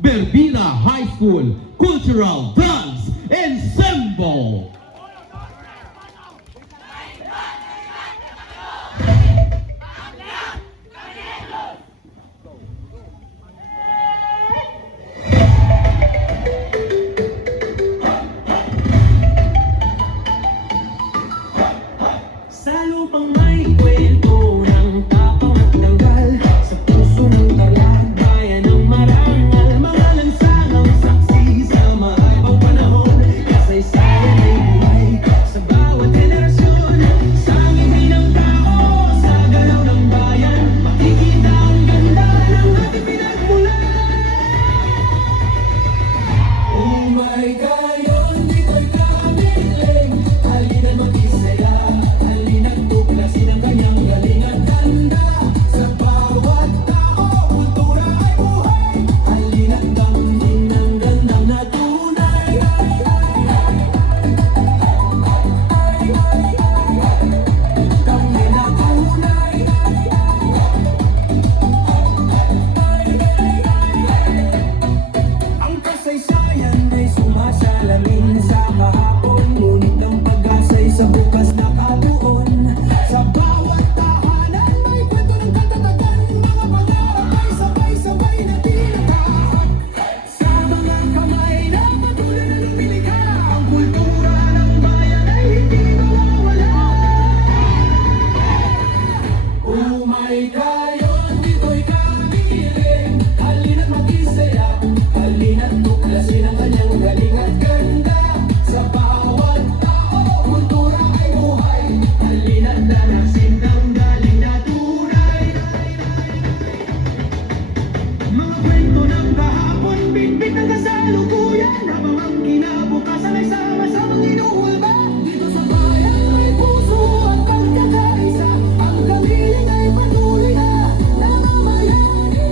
Berbera High School Cultural Dance Ensemble. Sa lupang may kwento ng tapang at tanggal, sa puso ng tarlac, bayan ng marangal, mga lansangang saksi sa mahabang panahon, kasaysayan ay buhay sa bawat henerasyon. Sa ngiti ng tao, sa galaw ng bayan, makikita ang ganda ng ating pinagmulan. Oh my God, yun, dito'y kamiling, halina't mag-isaya, halina't tuklasin ang kanyang galing at ganda. Sa bawat tao, kultura ay buhay, halina't damdamin ang gandang na tunay. Kami na tunay. Ang kasaysayan ay sumasalamin sa kahapon, ngunit ang pag-asa'y sa bukas nakatuon. Sa bawat tahanan may kwento ng katatagan, mga pangarap ay sabay-sabay na tinatahak. Sa mga kamay na patuloy na lumilikha, ang kultura ng bayan ay hindi mawawala. Oh my God, yun, dito'y kamiling, halina't mag-isaya, halina't tuklasin ang kanyang galing at ganda. Sa bawat tao, kultura ay buhay, halina't danasin ang galing na tunay. Mga kwento ng kahapon, bitbit ng kasalukuyan, habang ang kinabukasan ay sama-samang inuulba. Dito sa bayan may puso at pagkakaisa, ang kamiling ay patuloy na namamayani.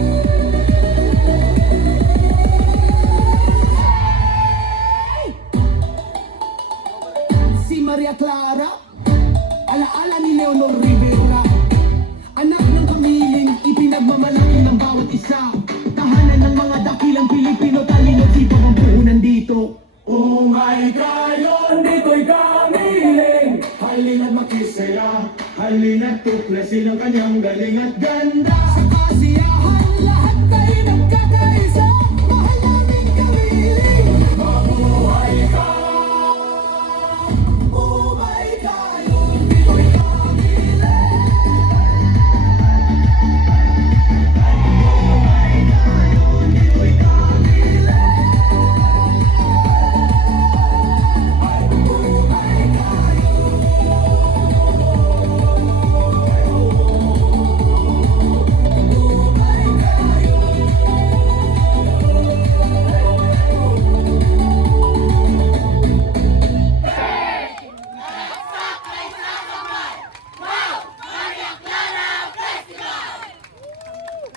Si Maria Clara, alaala ni Leonor Rivera, anak ng kamiling, ipinagmamalaki ng bawat isa. Tahanan ng mga dakilang Pilipino, talino sipag ang puhunan dito. Oh my God, yun, dito'y kamiling, halina't makisaya, halina't tuklasin ang kanyang galing at ganda. Sa kasiyahan, lahat kayo nagkakaisa, mahal namin kamiling. Mabuhay ka! Oh my God, yun, dito'y kamiling.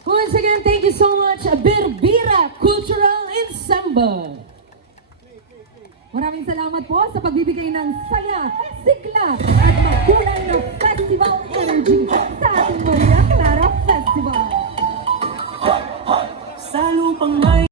Once again, thank you so much, Berbera Cultural Ensemble. Maraming salamat po sa pagbibigay ng saya, sigla at makulay na festival energy